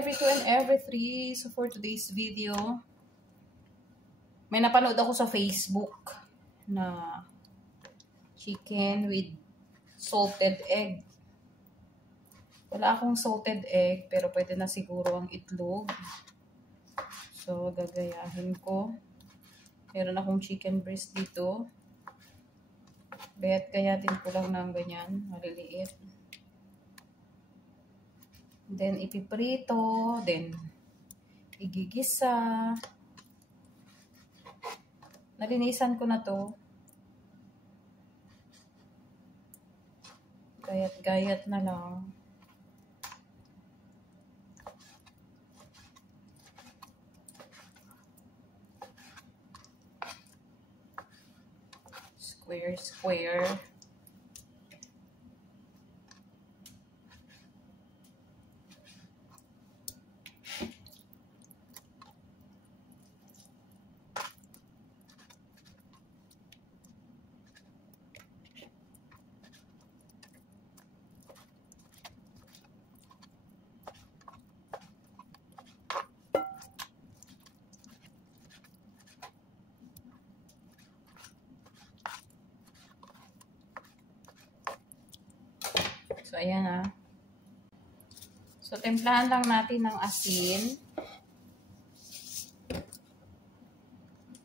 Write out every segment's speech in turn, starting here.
every 2 and every 3. So for today's video, may napanood ako sa Facebook na chicken with salted egg. Wala akong salted egg, pero pwede na siguro ang itlog. So gagayahin ko. Meron akong chicken breast dito. Gayatin ko lang ng ganyan, maliliit. Then ipiprito, then igigisa. Nalinisan ko na to. Gayat na lang. Square. So, ayan na. So, templahan lang natin ng asin.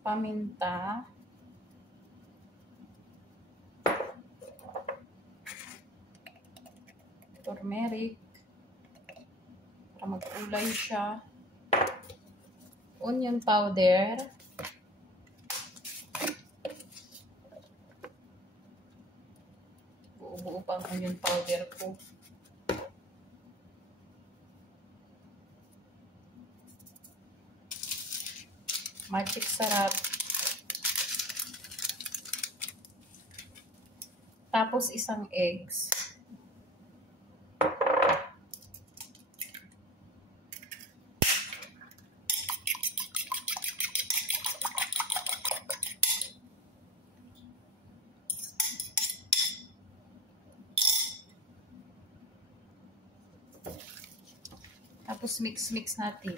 Paminta. Turmeric. Para magkulay siya. Onion powder. Buo pa ang onion powder ko. Magic sarap. Tapos isang eggs. Tapos mix natin.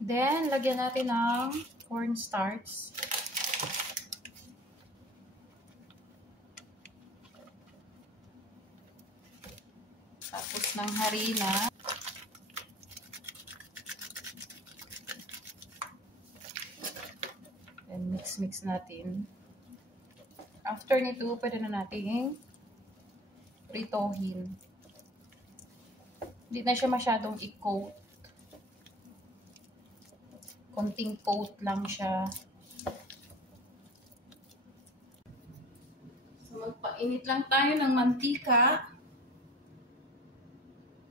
Then, lagyan natin ng cornstarch. Tapos ng harina. Then, mix natin. After nito, pwede na natin pritohin. Hindi na siya masyadong i-coat. Konting coat lang siya. So, magpainit lang tayo ng mantika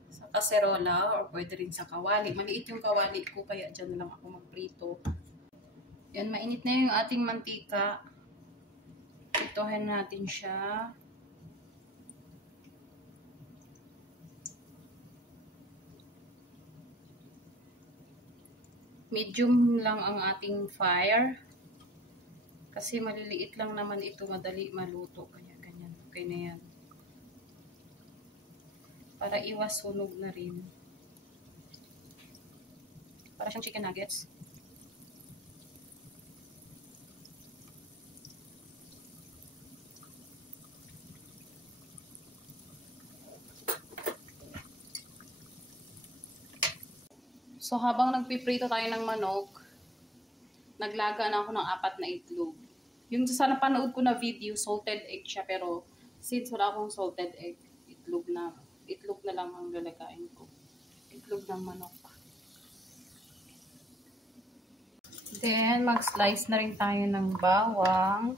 sa kaserola or pwede rin sa kawali. Maliit yung kawali ko, kaya dyan na lang ako magprito. Yan, mainit na yung ating mantika. Itohin natin siya. Medium lang ang ating fire. Kasi maliliit lang naman ito, madali maluto. Kaya ganyan. Okay na yan. Para iwas sunog na rin. Para siyang chicken nuggets. So, habang nagpiprito tayo ng manok, naglaga na ako ng 4 na itlog. Yung sa napanood ko na video, salted egg siya. Pero, since wala akong salted egg, itlog na lang ang lalagain ko. Itlog ng manok. Then, mag-slice na rin tayo ng bawang.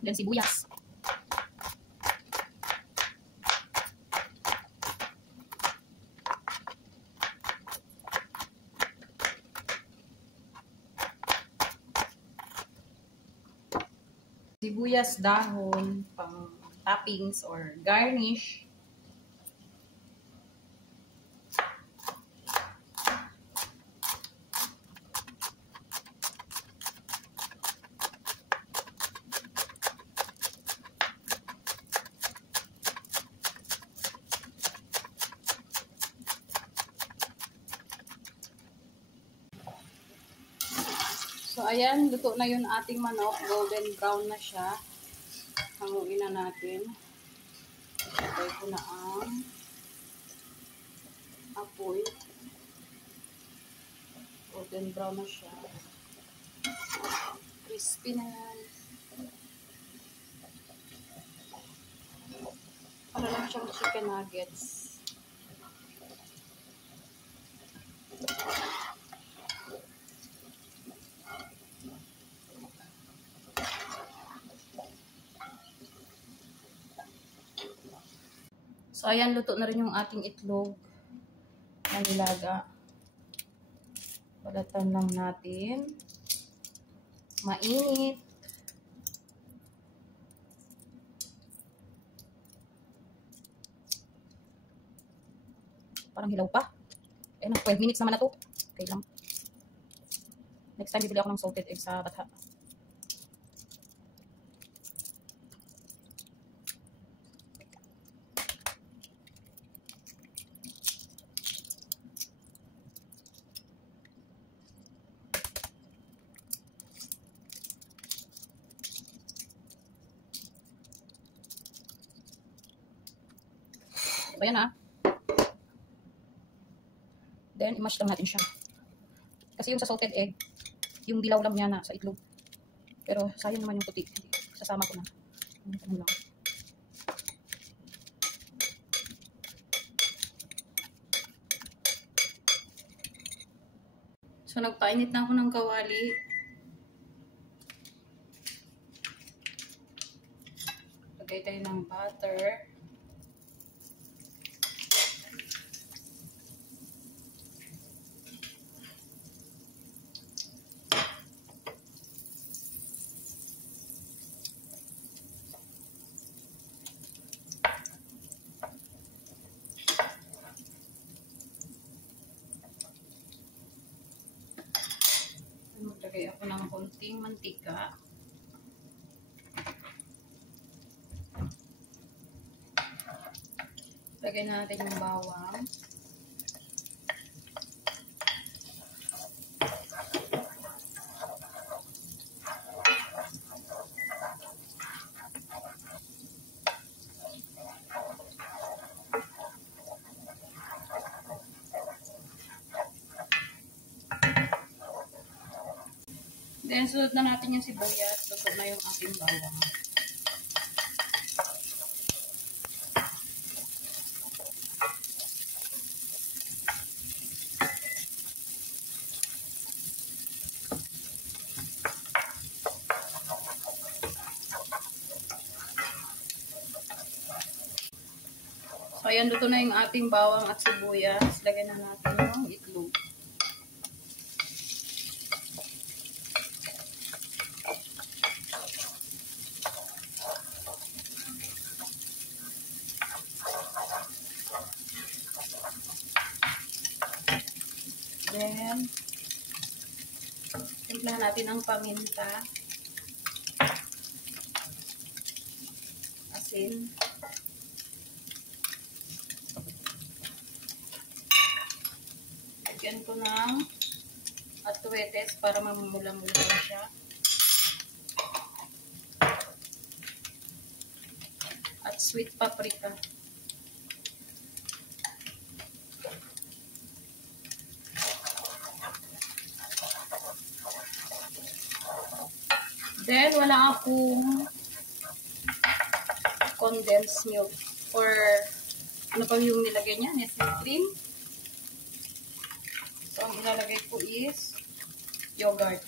Then sibuyas. Sibuyas dahon, pang toppings or garnish. So, ayan, luto na yun ating manok. Golden brown na siya. Hanguin na natin. Sabay ko na ang apoy. Golden brown na siya. Crispy na yan. Para lang siyang chicken nuggets. So, ayan, luto na rin yung ating itlog na nilaga. Balatan lang natin. Mainit. Parang hilaw pa. Ayun, 12 minutes naman na to. Okay lang. Next time, bibili ako ng salted egg sa Batha. So, ayan na. Then, i-mash lang natin siya. Kasi yung sa salted egg, yung dilaw lang niya na sa itlog. Pero, sayang naman yung puti. Sasama ko na. Ano lang. So, nagpainit na ako ng kawali. Lagay tayo ng butter. Maglagay ako ng konting mantika. Lagay na natin yung bawang. Then, sunod na natin yung sibuyas. Luto na yung ating bawang. So, ayan, luto na yung ating bawang at sibuyas. Lagay na natin yung itlog. Then, timplahan natin ang paminta, asin, lagyan ko ng atuetes para mamumula-mula siya, at sweet paprika. Then, wala akong condensed milk or ano pa yung nilagay niya, Nestle cream. So, ang ilalagay ko is yogurt.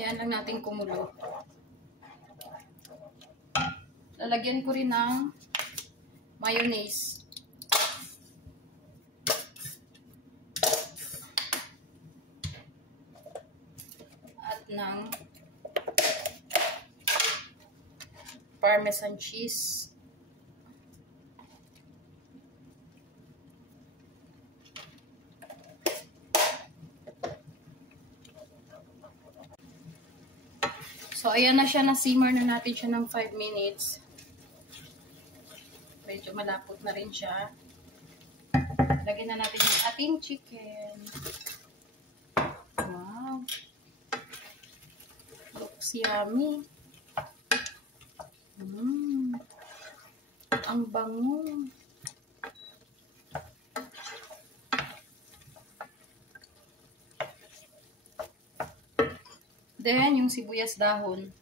Ayan lang natin kumulo. Lalagyan ko rin ng mayonnaise. At ng Parmesan cheese. So, ayan na siya. Na-simmer na natin siya ng 5 minutes. Medyo malapot na rin siya. Lagyan na natin yung ating chicken. Wow. Looks yummy. Ang bango. Then, yung sibuyas dahon.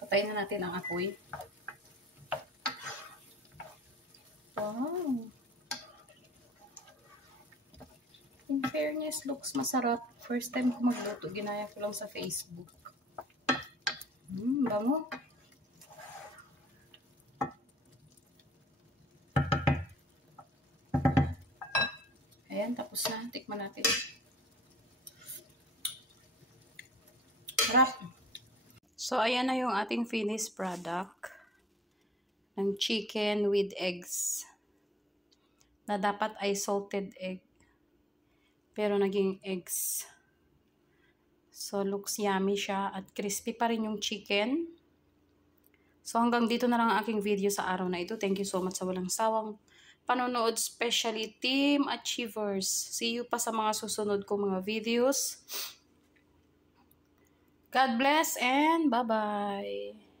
Patayin na natin ang apoy. Wow. In fairness, looks masarap. First time ko magluto. Ginaya ko lang sa Facebook. Bango. Ayan, tapos na. Tikman natin. Sarap. So, ayan na yung ating finished product ng chicken with eggs. Na dapat ay salted egg. Pero naging eggs. So, looks yummy siya. At crispy pa rin yung chicken. So, hanggang dito na lang ang aking video sa araw na ito. Thank you so much sa walang sawang panonood, especially Team Achievers. See you pa sa mga susunod kong mga videos. God bless and bye-bye.